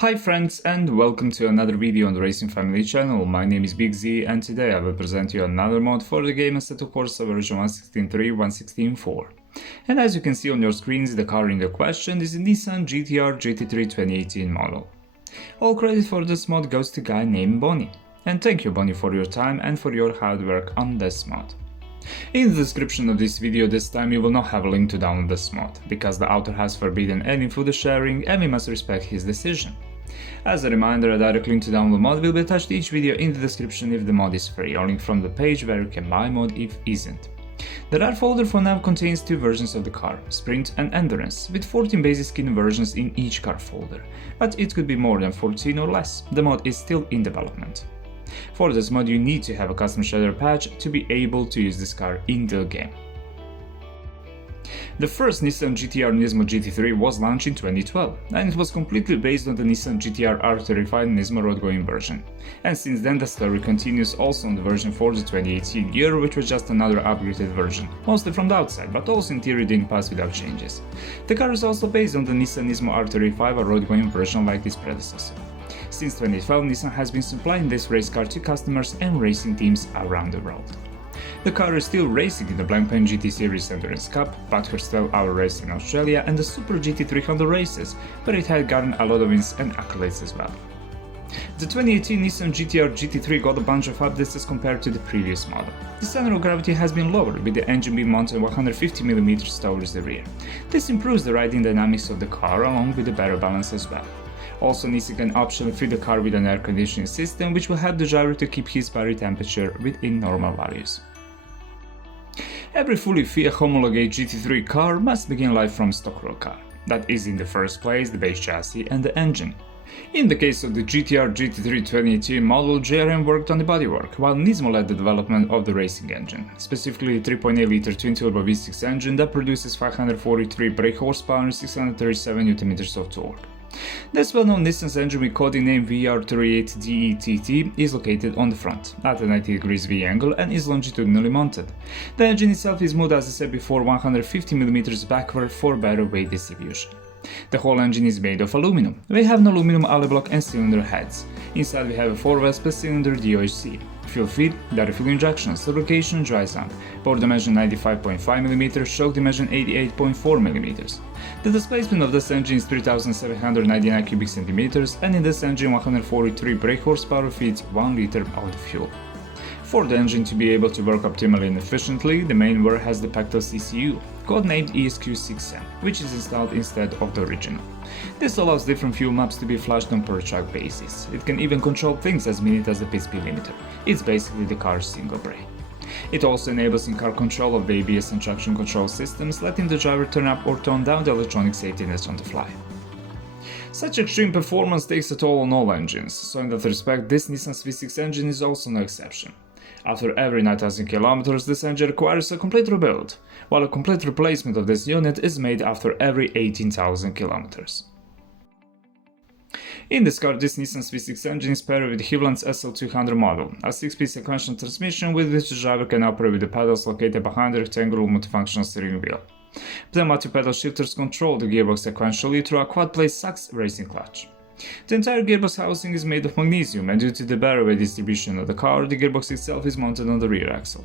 Hi friends and welcome to another video on the Racing Family channel. My name is Big Z and today I will present you another mod for the game Assetto Corsa version 1.16.3 1.16.4. And as you can see on your screens, the car in the question is a Nissan GT3 2018 model. All credit for this mod goes to a guy named Bonny. And thank you Bonny for your time and for your hard work on this mod. In the description of this video this time you will not have a link to download this mod, because the author has forbidden any further sharing and we must respect his decision. As a reminder, a direct link to download mod will be attached to each video in the description if the mod is free, or link from the page where you can buy mod if isn't. The RAR folder for now contains two versions of the car, Sprint and Endurance, with 14 basic skin versions in each car folder, but it could be more than 14 or less. The mod is still in development. For this mod you need to have a custom shader patch to be able to use this car in the game. The first Nissan GT-R Nismo GT3 was launched in 2012, and it was completely based on the Nissan GT-R R35 Nismo road going version. And since then the story continues also on the version for the 2018 year, which was just another upgraded version, mostly from the outside, but also in theory didn't pass without changes. The car is also based on the Nissan Nismo R35, a road going version like its predecessor. Since 2012, Nissan has been supplying this race car to customers and racing teams around the world. The car is still racing in the Blancpain GT Series Endurance Cup, Bathurst 12-hour race in Australia and the Super GT3 Honda races, where it had gotten a lot of wins and accolades as well. The 2018 Nissan GT-R GT3 got a bunch of updates as compared to the previous model. The center of gravity has been lowered, with the engine being mounted 150mm towards the rear. This improves the riding dynamics of the car along with the better balance as well. Also, Nissan can optionally fit the car with an air conditioning system, which will help the driver to keep his body temperature within normal values. Every fully FIA homologate GT3 car must begin life from stock raw car. That is in the first place the base chassis and the engine. In the case of the GT-R GT3 2018 model, JRM worked on the bodywork, while Nismo led the development of the racing engine, specifically the 3.8-liter twin-turbo V6 engine that produces 543 brake horsepower and 637 Nm of torque. This well-known Nissan's engine with coding name VR38DETT is located on the front, at a 90 degrees V angle and is longitudinally mounted. The engine itself is moved, as I said before, 150mm backward for better weight distribution. The whole engine is made of aluminum. We have an aluminum alloy block and cylinder heads. Inside we have a 4-valve per cylinder DOHC. Fuel feed, direct fuel injections, lubrication, dry sump. Bore dimension 95.5mm, choke dimension 88.4mm. The displacement of this engine is 3799 cubic centimeters, and in this engine 143 brake horsepower feeds 1 liter of fuel. For the engine to be able to work optimally and efficiently, the mainware has the Pectos ECU, codenamed ESQ6M, which is installed instead of the original. This allows different fuel maps to be flashed on per track basis. It can even control things as minute as the pit speed limiter. It's basically the car's single brain. It also enables in-car control of the ABS and traction control systems, letting the driver turn up or tone down the electronic safety nets on the fly. Such extreme performance takes a toll on all engines, so in that respect this Nissan's V6 engine is also no exception. After every 9000 km, this engine requires a complete rebuild, while a complete replacement of this unit is made after every 18,000 km. In this car, this Nissan's V6 engine is paired with Hivland's SL200 model, a 6-speed sequential transmission with which the driver can operate with the pedals located behind the rectangular multifunctional steering wheel. Pneumatic pedal shifters control the gearbox sequentially through a quad-plate Sachs racing clutch. The entire gearbox housing is made of magnesium, and due to the better weight distribution of the car, the gearbox itself is mounted on the rear axle.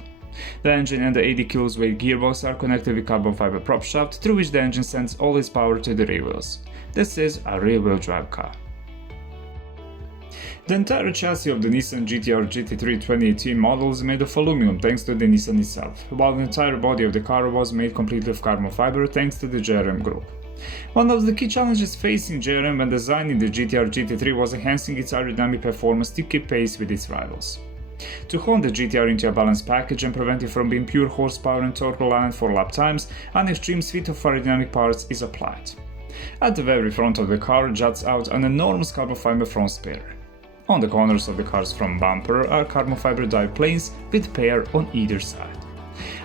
The engine and the 80 kg weight gearbox are connected with carbon fiber prop shaft, through which the engine sends all its power to the rear wheels. This is a rear-wheel drive car. The entire chassis of the Nissan GT-R GT3 2018 model is made of aluminum thanks to the Nissan itself, while the entire body of the car was made completely of carbon fiber thanks to the JRM group. One of the key challenges facing JRM when designing the GT-R GT3 was enhancing its aerodynamic performance to keep pace with its rivals. To hone the GT-R into a balanced package and prevent it from being pure horsepower and torque reliant for lap times, an extreme suite of aerodynamic parts is applied. At the very front of the car juts out an enormous carbon fiber front spoiler. On the corners of the car's front bumper are carbon fiber dive planes with pair on either side.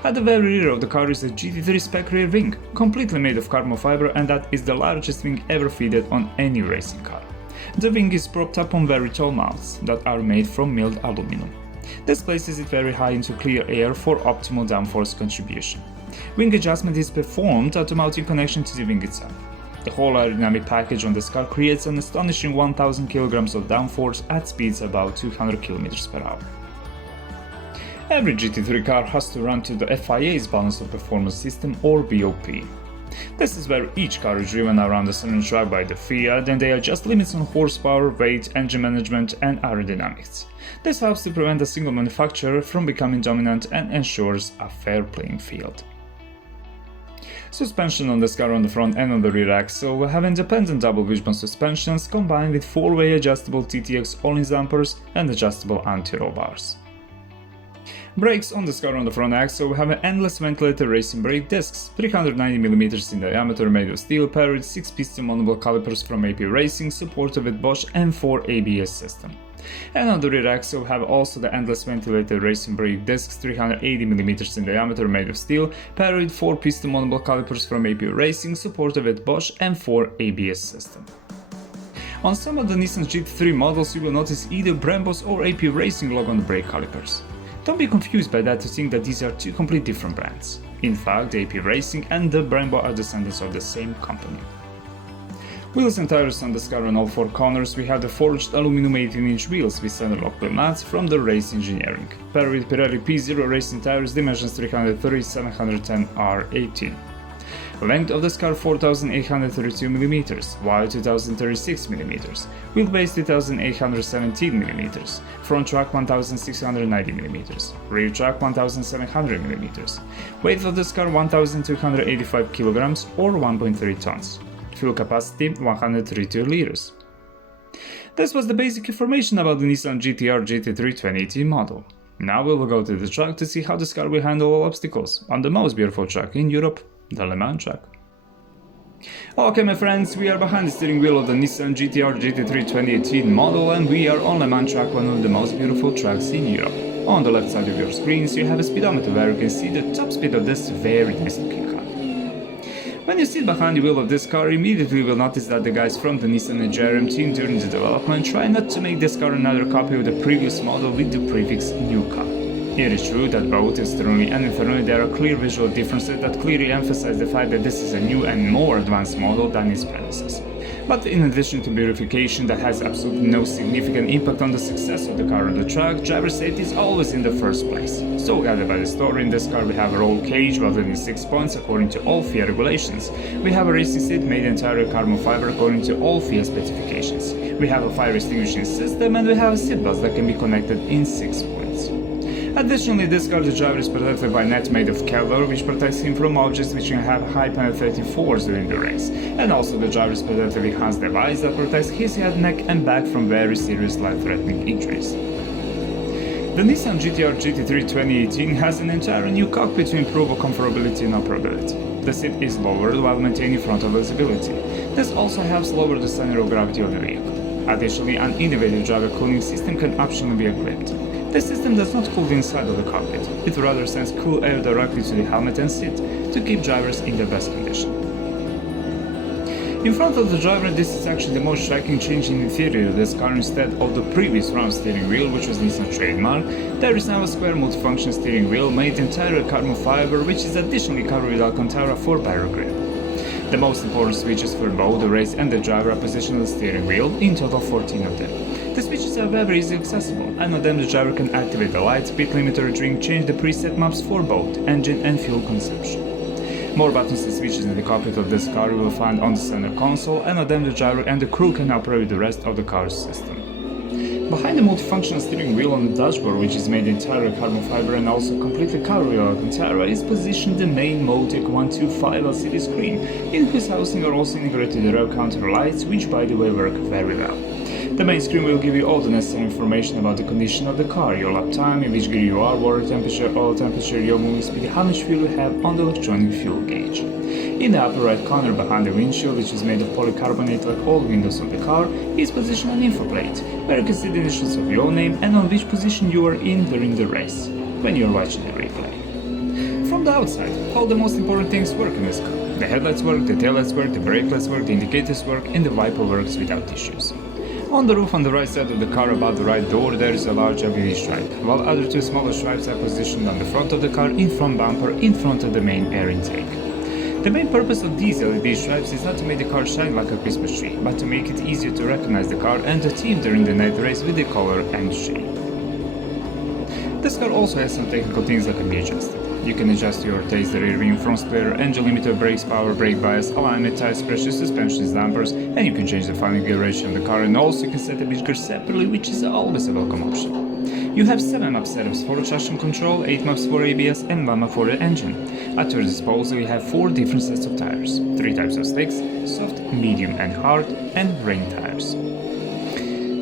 At the very rear of the car is a GT3 spec rear wing, completely made of carbon fiber, and that is the largest wing ever fitted on any racing car. The wing is propped up on very tall mounts that are made from milled aluminum. This places it very high into clear air for optimal downforce contribution. Wing adjustment is performed at the mounting connection to the wing itself. The whole aerodynamic package on this car creates an astonishing 1000 kg of downforce at speeds about 200 km per hour. Every GT3 car has to run to the FIA's Balance of Performance System or BOP. This is where each car is driven around the center track by the FIA, and they adjust limits on horsepower, weight, engine management, and aerodynamics. This helps to prevent a single manufacturer from becoming dominant and ensures a fair playing field. Suspension on this car on the front and on the rear axle will have independent double wishbone suspensions combined with 4-way adjustable TTX all-in dampers and adjustable anti-roll bars. Brakes on this car on the front axle will have an endless ventilated racing brake discs, 390mm in diameter made of steel paired with 6-piston monoblock calipers from AP Racing supported with Bosch M4 ABS system. And on the rear axle we have also the endless ventilated racing brake discs, 380mm in diameter made of steel paired with 4-piston monoblock calipers from AP Racing supported with Bosch M4 ABS system. On some of the Nissan GT3 models you will notice either Brembo's or AP Racing logo on the brake calipers. Don't be confused by that to think that these are two completely different brands. In fact, the AP Racing and the Brembo are descendants of the same company. Wheels and tires on this car on all four corners we have the forged aluminum 18-inch wheels with center lock wheel mats from the Race Engineering, paired with Pirelli P0 racing tires dimensions 330/710 R18. Length of this car 4832mm, wide 2036mm, wheelbase 2817mm, front track 1690mm, rear track 1700mm, weight of this car 1285 kg or 1.3 tons, fuel capacity 132 liters. This was the basic information about the Nissan GT-R GT3 2018 model. Now we will go to the track to see how this car will handle all obstacles on the most beautiful track in Europe, the Le Mans track. Okay my friends, we are behind the steering wheel of the Nissan GT-R GT3 2018 model and we are on Le Mans track, one of the most beautiful tracks in Europe. On the left side of your screens you have a speedometer where you can see the top speed of this very nice looking car. When you sit behind the wheel of this car, immediately you will notice that the guys from the Nissan GRM team during the development try not to make this car another copy of the previous model with the prefix new car. It is true that both externally and internally there are clear visual differences that clearly emphasize the fact that this is a new and more advanced model than its predecessor. But in addition to beautification that has absolutely no significant impact on the success of the car on the track, driver safety is always in the first place. So guided by the story, in this car we have a roll cage welded in 6 points according to all FIA regulations. We have a racing seat made entirely carbon fiber according to all FIA specifications. We have a fire extinguishing system and we have a seatbelt that can be connected in 6 points. Additionally, this car the driver is protected by a net made of Kevlar, which protects him from objects which can have high penetrating force during the race, and also the driver is protected with Hans device that protects his head, neck and back from very serious life-threatening injuries. The Nissan GT-R GT3 2018 has an entirely new cockpit to improve comfortability and operability. The seat is lowered while maintaining frontal visibility. This also helps lower the center of gravity of the vehicle. Additionally, an innovative driver cooling system can optionally be equipped. The system does not cool the inside of the cockpit, it rather sends cool air directly to the helmet and seat to keep drivers in the best condition. In front of the driver, this is actually the most striking change in the interior of this car. Instead of the previous round steering wheel, which was Nissan's trademark, there is now a square multifunction steering wheel made entirely carbon fiber, which is additionally covered with Alcantara for barrier grip. The most important switches for both the race and the driver are positioned on the steering wheel, in total 14 of them. The switches are very easily accessible, and on them the driver can activate the light, speed limiter, drink, change the preset maps for both engine and fuel consumption. More buttons and switches in the cockpit of this car you will find on the center console, and on them the driver and the crew can operate with the rest of the car's system. Behind the multifunctional steering wheel on the dashboard, which is made entirely carbon fiber and also completely covered with Alcantara, is positioned the main Motec 125 LCD screen, in whose housing are also integrated the rear counter lights, which by the way work very well. The main screen will give you all the necessary information about the condition of the car, your lap time, in which gear you are, water temperature, oil temperature, your moving speed, how much fuel you have on the electronic fuel gauge. In the upper right corner behind the windshield, which is made of polycarbonate like all windows of the car, is positioned an info plate, where you can see the initials of your name and on which position you are in during the race, when you are watching the replay. From the outside, all the most important things work in this car. The headlights work, the taillights work, the brake lights work, the indicators work, and the wiper works without issues. On the roof on the right side of the car above the right door there is a large LED stripe, while other two smaller stripes are positioned on the front of the car in front bumper in front of the main air intake. The main purpose of these LED stripes is not to make the car shine like a Christmas tree, but to make it easier to recognize the car and the team during the night race with the color and shape. This car also has some technical things that can be adjusted. You can adjust your taste, the rear wing, front splitter, engine limiter, brakes, power, brake bias, alignment, tire pressure, suspension dampers, and you can change the final gear ratio of the car, and also you can set the beach gear separately, which is always a welcome option. You have 7 map setups for traction control, 8 maps for ABS, and 1 map for the engine. At your disposal you have 4 different sets of tires, 3 types of slicks, soft, medium and hard, and rain tires.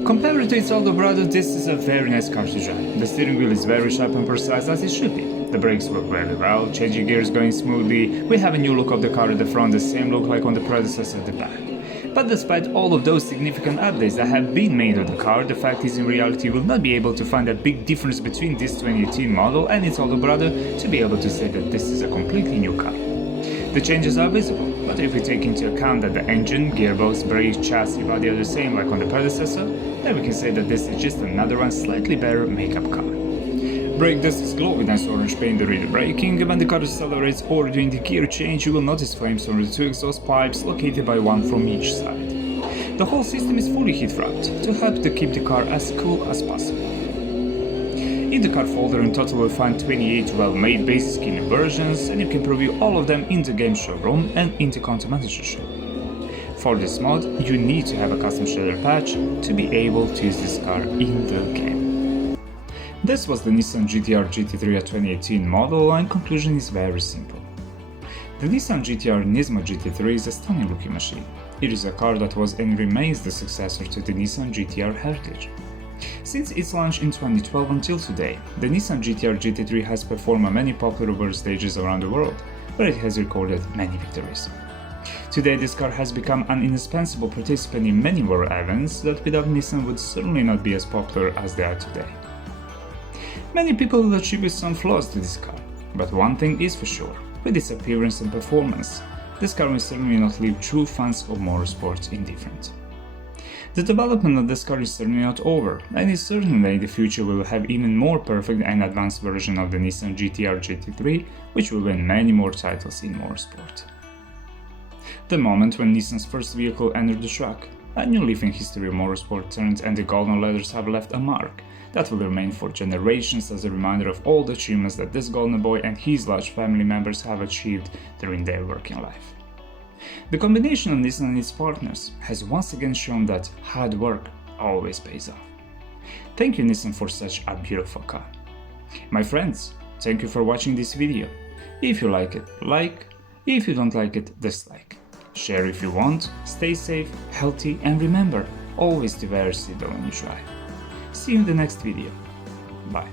Compared to its older brother, this is a very nice car to drive. The steering wheel is very sharp and precise as it should be. The brakes work very well, changing gears going smoothly. We have a new look of the car at the front, the same look like on the predecessor at the back. But despite all of those significant updates that have been made on the car, the fact is in reality you will not be able to find a big difference between this 2018 model and its older brother to be able to say that this is a completely new car. The changes are visible, but if we take into account that the engine, gearbox, brakes, chassis, body are the same like on the predecessor, then we can say that this is just another and slightly better makeup car. Brake discs glow with nice orange paint during the braking. When the car accelerates or during the gear change, you will notice flames from the 2 exhaust pipes located by 1 from each side. The whole system is fully heat-wrapped to help to keep the car as cool as possible. In the car folder in total you'll find 28 well-made basic skin versions, and you can preview all of them in the game showroom and in the content manager showroom. For this mod, you need to have a custom shader patch to be able to use this car in the game. This was the Nissan GT-R GT3 2018 model, and conclusion is very simple. The Nissan GT-R Nismo GT3 is a stunning looking machine. It is a car that was and remains the successor to the Nissan GT-R heritage. Since its launch in 2012 until today, the Nissan GT-R GT3 has performed on many popular world stages around the world, where it has recorded many victories. Today this car has become an indispensable participant in many world events that without Nissan would certainly not be as popular as they are today. Many people will attribute some flaws to this car, but one thing is for sure, with its appearance and performance, this car will certainly not leave true fans of motorsports indifferent. The development of this car is certainly not over, and it's certain that in the future we will have even more perfect and advanced version of the Nissan GT-R GT3, which will win many more titles in motorsport. The moment when Nissan's first vehicle entered the track, a new leaf in history of motorsport turned, and the golden letters have left a mark that will remain for generations as a reminder of all the achievements that this golden boy and his large family members have achieved during their working life. The combination of Nissan and its partners has once again shown that hard work always pays off. Thank you Nissan for such a beautiful car. My friends, thank you for watching this video. If you like it, like. If you don't like it, dislike. Share if you want, stay safe, healthy, and remember, always to wear a seatbelt when you drive. See you in the next video. Bye.